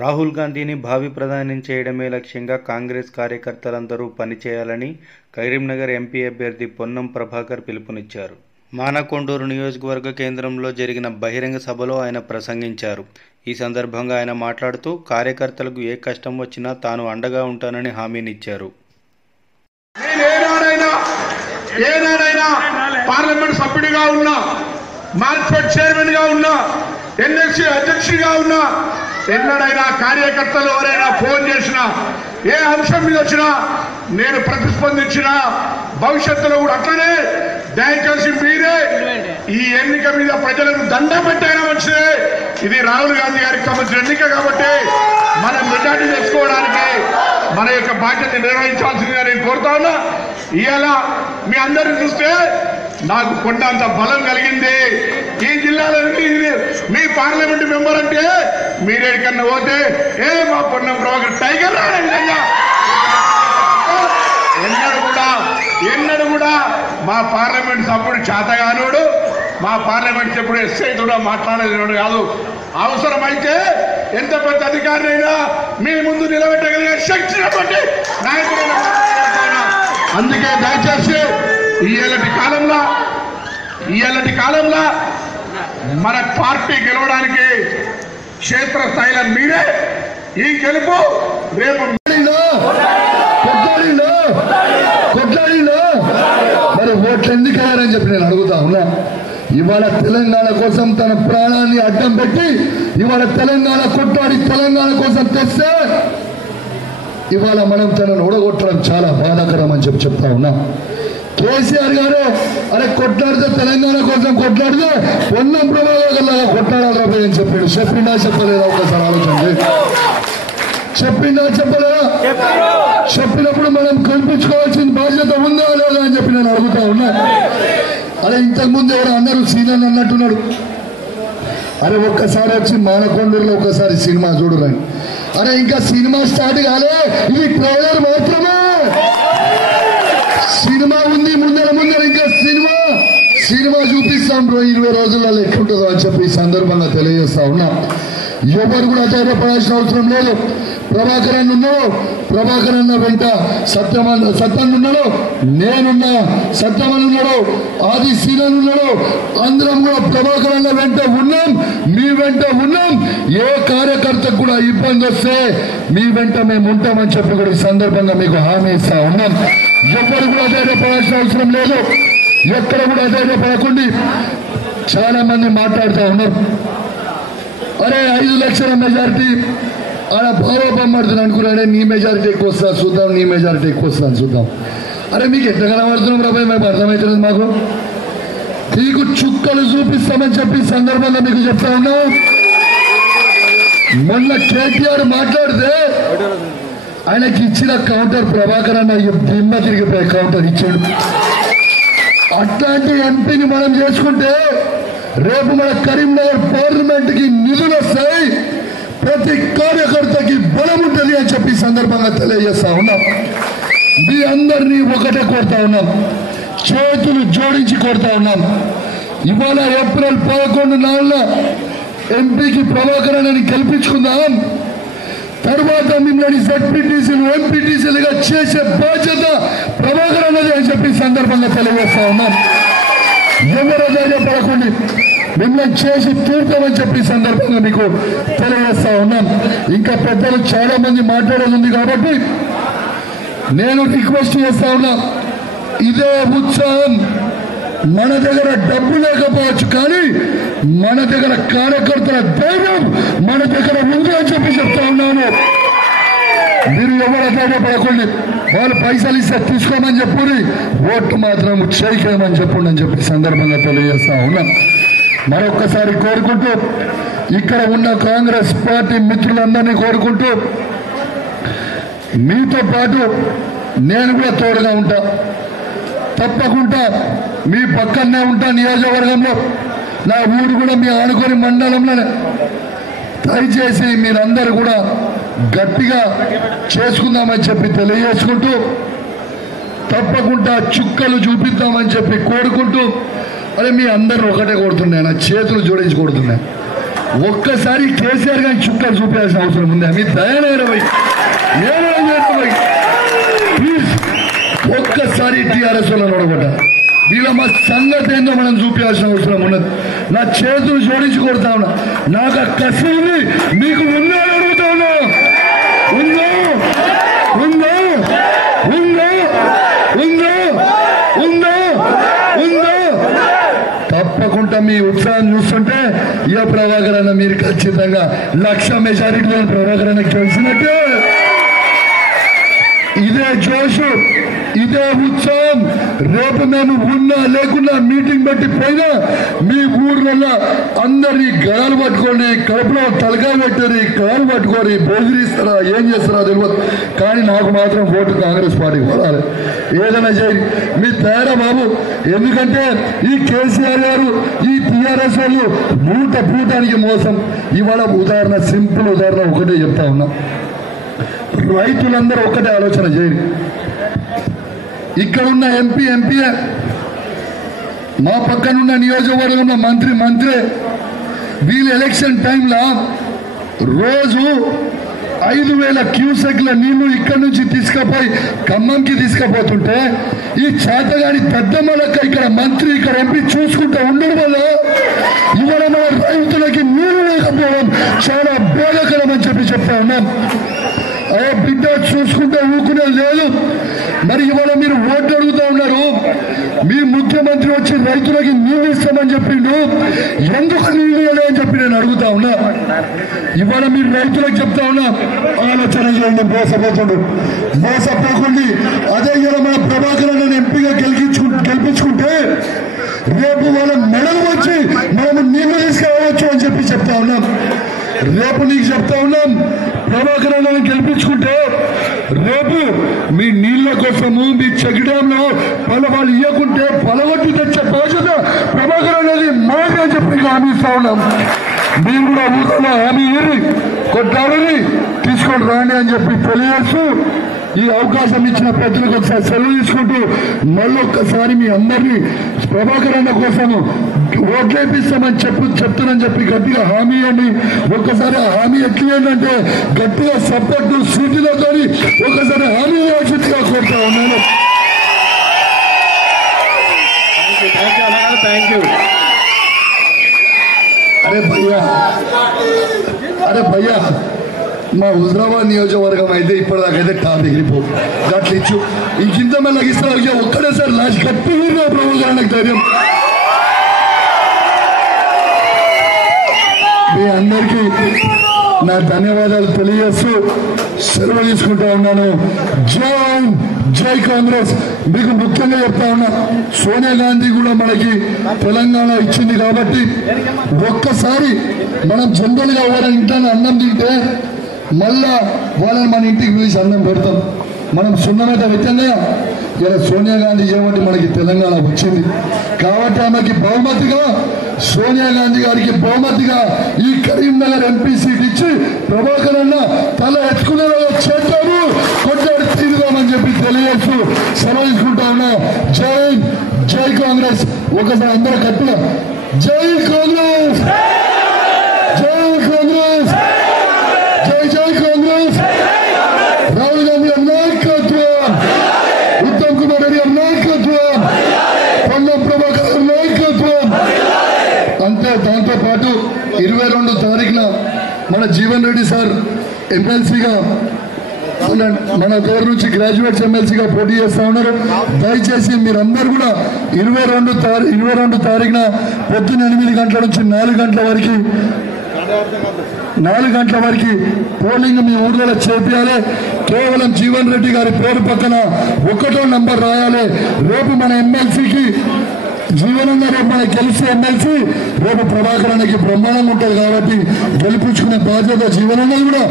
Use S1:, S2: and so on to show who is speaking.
S1: రాహుల్ గాంధీని భావి ప్రధాని చేయడమే లక్ష్యంగా కాంగ్రెస్ కార్యకర్తలందరూ పనిచేయాలని కరీంనగర్ ఎంపీ అభ్యర్థి పొన్నం ప్రభాకర్ పిలుపునిచ్చారు. మానకొండూరు నియోజకవర్గ కేంద్రంలో జరిగిన బహిరంగ సభలో ఆయన ప్రసంగించారు. ఈ సందర్భంగా ఆయన మాట్లాడుతూ కార్యకర్తలకు ఏ కష్టం వచ్చినా తాను అండగా ఉంటానని హామీనిచ్చారు.
S2: పార్లమెంట్ సభ్యుడిగా ఉన్నా మార్కెట్ చైర్మన్గా ఉన్నా ఎన్ఎస్సీ అధ్యక్షుడిగా ఉన్నా ఎన్నడైనా కార్యకర్తలు ఎవరైనా ఫోన్ చేసినా ఏ అంశం మీద వచ్చినా నేను ప్రతిస్పందించిన భవిష్యత్తులో కూడా అట్లనే దయచేసి మీరే ఈ ఎన్నిక మీద ప్రజలకు దండం పెట్టైనా మంచిదే. ఇది రాహుల్ గాంధీ గారికి సంబంధించిన ఎన్నిక కాబట్టి మనం మెజార్టీ తెచ్చుకోవడానికి మన యొక్క బాధ్యత నిర్వహించాల్సిందిగా నేను కోరుతా ఉన్నా. ఇవాళ మీ అందరిని చూస్తే నాకు కొండంత బలం కలిగింది. ఈ జిల్లాలో ఇది? మీ పార్లమెంట్ మెంబర్ అంటే మీరేడికన్నా పోతే ఏ మా పొన్నం ప్రభాకర్ టైగర్ ఎన్నడు కూడా ఎన్నడు కూడా మా పార్లమెంట్ సభ్యుడు చేతగానుడు మా పార్లమెంట్ సభ్యుడు ఎస్ఐ కూడా మాట్లాడలేనోడు కాదు. అవసరమైతే ఎంత పెద్ద అధికారినైనా మీ ముందు నిలబెట్టగలిగే శక్తి ఉన్నటువంటి అందుకే దయచేసి ఇయ్యాలటి కాలంలో ఇయ్యాలటి కాలంలో మన పార్టీ గెలవడానికి క్షేత్రస్థాయిలో మీరే ఈ గెలుపు రేపు
S3: మరి ఓట్లు ఎందుకు వేయాలని చెప్పి నేను అడుగుతా ఉన్నా. ఇవాళ తెలంగాణ కోసం తన ప్రాణాన్ని అడ్డం పెట్టి ఇవాళ తెలంగాణ కొట్లాడి తెలంగాణ కోసం తెస్తే ఇవాళ మనం తనను ఓడగొట్టడం చాలా బాధాకరం అని చెప్పి చెప్తా ఉన్నా. కేసీఆర్ గారు అరే కొట్లాడితే తెలంగాణ కోసం కొట్లాడితే పొన్నం ప్రభావం కొట్లాడాలి రాబోయే అని చెప్పాడు. చెప్పిండా చెప్పలేదా? ఒకసారి ఆలోచన చెప్పిండా చెప్పలేదా? చెప్పినప్పుడు మనం కల్పించుకోవాల్సిన బాధ్యత ఉందా లేదా అని చెప్పి నేను అడుగుతా ఉన్నా. అరే ఇంతకుముందు ఎవరు అన్నారు సీనియర్ అన్నట్టున్నాడు అరే ఒక్కసారి వచ్చి మానకొండూరులో ఒక్కసారి సినిమా చూడరాని అరే ఇంకా సినిమా స్టార్ట్ కాలే ఇది ట్రైలర్ మాత్రమే సినిమా ఉంది ముందర ముందర ఇంకా సినిమా సినిమా చూపిస్తాం బ్రో ఇరవై రోజులలో ఎట్లుంటుందో అని చెప్పి ఈ సందర్భంగా తెలియజేస్తా ఉన్నా. ఎవరు కూడా ధైర్యపడాల్సిన అవసరం లేదు. ప్రభాకర్ అన్న ఉన్నాడు. ప్రభాకర్ అన్న వెంట సత్యమన్ సత్యన్ ఉన్నాడు. నేనున్నా. సత్యమన్ ఉన్నాడు. ఆది సీనన్ ఉన్నాడు. అందరం కూడా ప్రభాకర్ అన్న వెంట ఉన్నాం. మీ వెంట ఉన్నాం. ఏ కార్యకర్తకు కూడా ఇబ్బంది వస్తే మీ వెంట మేము ఉంటామని చెప్పి కూడా ఈ సందర్భంగా మీకు హామీ ఇస్తా ఉన్నాం. ఎవరు కూడా ధైర్యపడాల్సిన అవసరం లేదు. ఎక్కడ కూడా ధైర్యపడకండి చాలా మంది మాట్లాడుతూ ఉన్నారు. అరే ఐదు లక్షల మెజారిటీ ఆడ భావబొమ్మడుతుంది అనుకున్నాడే. నీ మెజారిటీ ఎక్కువ వస్తా చూద్దాం నీ మెజారిటీ ఎక్కువ వస్తా చూద్దాం. అరే మీకు ఎట్లా కనబడుతున్నాం రాబాయ్ మేము అర్థమవుతుంది మాకు. మీకు చుక్కలు చూపిస్తామని చెప్పి సందర్భంగా మీకు చెప్తా ఉన్నాం మొన్న కేటీఆర్ మాట్లాడితే ఆయనకి ఇచ్చిన కౌంటర్ ప్రభాకర్ అన్న దిమ్మ తిరిగిపోయే కౌంటర్ ఇచ్చాడు. అట్లాంటి ఎంపీని మనం చేసుకుంటే రేపు మన కరీంనగర్ పార్లమెంట్కి నిధులు వస్తాయి. ప్రతి కార్యకర్తకి బలం ఉంటుంది అని చెప్పి సందర్భంగా తెలియజేస్తా ఉన్నాం. మీ అందరినీ ఒకటే కోరుతా ఉన్నాం. చేతులు జోడించి కోరుతా ఉన్నాం. ఇవాళ ఏప్రిల్ పదకొండు నాలుగున ఎంపీకి ప్రభాకరణ గెలిపించుకుందాం. తర్వాత మిమ్మల్ని జడ్పీటీసీలు ఎంపీటీసీలుగా చేసే బాధ్యత ప్రభాకర్ అన్నది అని చెప్పి సందర్భంగా తెలియజేస్తా ఉన్నాం. ఎవరు పడకుండా మిమ్మల్ని చేసి తీర్థమని చెప్పి సందర్భంగా మీకు తెలియజేస్తా ఉన్నాం. ఇంకా పెద్దలు చాలా మంది మాట్లాడేది కాబట్టి నేను రిక్వెస్ట్ చేస్తా ఉన్నా ఇదే ఉత్సాహం మన దగ్గర డబ్బు లేకపోవచ్చు కానీ మన దగ్గర కార్యకర్తల ధైర్యం మన దగ్గర ఉంది అని చెప్పి చెప్తా ఉన్నాను. మీరు ఎవరు పడకండి వాళ్ళు పైసలు ఇస్తే తీసుకోమని చెప్పుని ఓటు మాత్రం చేయకేమని చెప్పండి అని చెప్పి సందర్భంగా తెలియజేస్తా ఉన్నాం. మరొక్కసారి కోరుకుంటూ ఇక్కడ ఉన్న కాంగ్రెస్ పార్టీ మిత్రులందరినీ కోరుకుంటూ మీతో పాటు నేను కూడా తోడుగా ఉంటా. తప్పకుండా మీ పక్కనే ఉంటా నియోజకవర్గంలో. నా ఊరు కూడా మీ ఆనుకొని మండలంలోనే. దయచేసి మీరందరూ కూడా గట్టిగా చేసుకుందామని చెప్పి తెలియజేసుకుంటూ తప్పకుండా చుక్కలు చూపిద్దామని చెప్పి కోరుకుంటూ అరే మీ అందరూ ఒకటే కొడుతున్నాయి నా చేతులు జోడించి కొడుతున్నాయి ఒక్కసారి కేసీఆర్ గారి చుక్కలు చూపించాల్సిన అవసరం ఉంది. మీ దయనైన పోయి ప్లీజ్ ఒక్కసారి టీఆర్ఎస్ వాళ్ళని ఓడగొట్ట వీళ్ళ మా సంగతి ఏందో మనం చూపించాల్సిన అవసరం ఉన్నది. నా చేతులు జోడించి కొడతా ఉన్నా. నాకు ఆ కసి ఉంది. మీకు ఉందా అని అడుగుతా ఉన్నా ఉందో ఉందో ఉందో ఉందో ఉందో ఉందో తప్పకుండా మీ ఉత్సాహం చూస్తుంటే ఇక ప్రభాకర్ అన్న మీరు ఖచ్చితంగా లక్ష మెజారిటీలో ప్రభాకర్ అన్నకి తెలిసినట్టు. ఇదే జోషు ఇదే ఉత్సాహం. రేపు మేము ఉన్నా లేకున్నా మీటింగ్ బట్టి పోయినా మీ ఊర్లలో అందరి గడాలు పట్టుకొని కడుపులో తలకాయ పెట్టారు కాలు పట్టుకొని బోగిరిస్తారా ఏం చేస్తారా తెలియదు కానీ నాకు మాత్రం ఓటు కాంగ్రెస్ పార్టీకి పోరాలి. ఏదైనా చేయండి మీ తేడా బాబు. ఎందుకంటే ఈ కేసీఆర్ గారు ఈ టీఆర్ఎస్ వాళ్ళు మూట పూటానికి మోసం. ఇవాళ ఉదాహరణ సింపుల్ ఉదాహరణ ఒకటే చెప్తా ఉన్నా. రైతులందరూ ఒకటే ఆలోచన చేయండి. ఇక్కడున్న ఎంపీ ఎంపీఏ మా పక్కనున్న నియోజకవర్గంలో మంత్రి మంత్రే వీళ్ళ ఎలక్షన్ టైంలో రోజు ఐదు వేల క్యూసెక్ల నీళ్ళు ఇక్కడి నుంచి తీసుకుపోయి ఖమ్మంకి తీసుకుపోతుంటే ఈ చేతగాని పెద్దమ్మ ఇక్కడ మంత్రి ఇక్కడ ఎంపీ చూసుకుంటూ ఉండడం వల్ల ఇవాళ మన రైతులకి నీళ్ళు లేకపోవడం చాలా బేదకరం అని చెప్పి చెప్తా ఉన్నాం. అయ్యా బిడ్డ చూసుకుంటే ఊకునే లేదు. మరి ఇవాళ మీరు ఓట్లు అడుగుతా ఉన్నారు. మీ ముఖ్యమంత్రి వచ్చి రైతులకి నీళ్ళు ఇస్తామని చెప్పిండు. ఎందుకు నీళ్ళు అని చెప్పి నేను అడుగుతా ఉన్నా. ఇవాళ మీరు రైతులకు చెప్తా ఉన్నా. ఆలోచన చేయండి మోసపోతుండు మోసపోకండి. అదే ఇలా మన ప్రభాకర్ అన్న ఎంపీగా గెలిపించు గెలిపించుకుంటే రేపు వాళ్ళ మెడలు వచ్చి మనము నీళ్ళు తీసుకురావచ్చు అని చెప్పి చెప్తా ఉన్నాం. రేపు నీకు చెప్తా ఉన్నాం. ప్రభాకర్ అన్నని గెలిపించుకుంటే రేపు మీ నీళ్ళ కోసము మీ చెగిడంలో డ్యామ్ వాళ్ళు ఇవ్వకుంటే పొలగొట్టి తెచ్చే బాధ్యత ప్రభాకర్ అనేది మాది చెప్పి హామీ ఇస్తా ఉన్నాం. మీరు కూడా ఊరిలో హామీ ఇరి కొట్టాలని తీసుకొని రాండి అని చెప్పి తెలియజేస్తూ ఈ అవకాశం ఇచ్చిన ప్రజలకు ఒకసారి సెలవు తీసుకుంటూ మళ్ళీ ఒక్కసారి మీ అందరినీ ప్రభాకర్ అన్న కోసము ఓట్లేపిస్తామని చెప్పు చెప్తానని చెప్పి గట్టిగా హామీ ఇవ్వండి. ఒక్కసారి ఆ హామీ ఎట్లా ఏంటంటే గట్టిగా సపోర్ట్ సూచనతో ఒకసారి హామీ ఇవ్వాల్సిందిగా కోరుతా ఉన్నాను.
S1: థ్యాంక్ యూ
S3: అరే భయ్యా అరే భయ్యా మా హుజరాబాద్ నియోజకవర్గం అయితే ఇప్పటిదాకైతే టాప్ ఎగిరిపో గట్ల ఇచ్చు ఈ కింద మళ్ళీ ఇస్తారు ఇక ఒక్కడేసారి లాస్ట్ కట్టి ప్రభు గారు నాకు ధైర్యం. మీ అందరికీ నా ధన్యవాదాలు తెలియజేస్తూ సెలవు తీసుకుంటా ఉన్నాను. జై జై కాంగ్రెస్. మీకు ముఖ్యంగా చెప్తా ఉన్నా సోనియా గాంధీ కూడా మనకి తెలంగాణ ఇచ్చింది కాబట్టి ఒక్కసారి మనం జనరల్గా ఎవరైనా ఇంట్లో అన్నం తింటే మళ్ళా వాళ్ళని మన ఇంటికి పిలిచి అన్నం పెడతాం. మనం సున్నమైన వ్యక్తంగా ఇలా సోనియా గాంధీ ఏమంటే మనకి తెలంగాణ వచ్చింది. కాబట్టి ఆమెకి బహుమతిగా సోనియా గాంధీ గారికి బహుమతిగా ఈ కరీంనగర్ ఎంపీ సీట్ ఇచ్చి ప్రభాకర్ అన్న తల ఎత్తుకునే చేద్దాము కొట్టాడు తీరుదామని చెప్పి తెలియజేస్తూ సెలవు ఉన్నా. జై జై కాంగ్రెస్. ఒకసారి అందరూ గట్టిగా జై కాంగ్రెస్ జై కాంగ్రెస్ జై జై కాంగ్రెస్ రాహుల్ గాంధీ గారి నాయకత్వం ఉత్తమ్ కుమార్ రెడ్డి గారి నాయకత్వం పొన్నం ప్రభాకర్ గారి నాయకత్వం అంతే దాంతో పాటు ఇరవై రెండు తారీఖున మన జీవన్ రెడ్డి సార్ ఎమ్మెల్సీగా మన మన దగ్గర నుంచి గ్రాడ్యుయేట్స్ ఎమ్మెల్సీగా పోటీ చేస్తా ఉన్నారు. దయచేసి మీరందరూ కూడా ఇరవై రెండు తారీఖు ఇరవై రెండు తారీఖున పొద్దున్న ఎనిమిది గంటల నుంచి నాలుగు గంటల వరకు నాలుగు గంటల వరకు పోలింగ్ మీ ఊర్లలో చేపించాలి కేవలం జీవన్ రెడ్డి గారి పేరు పక్కన ఒకటో నంబర్ రాయాలి. రేపు మన ఎమ్మెల్సీకి జీవనంగా రేపు మనకి గెలిచి ఎమ్మెల్సీ రేపు ప్రభాకరానికి బ్రహ్మాండం ఉంటుంది కాబట్టి గెలిపించుకునే బాధ్యత జీవనంగా కూడా.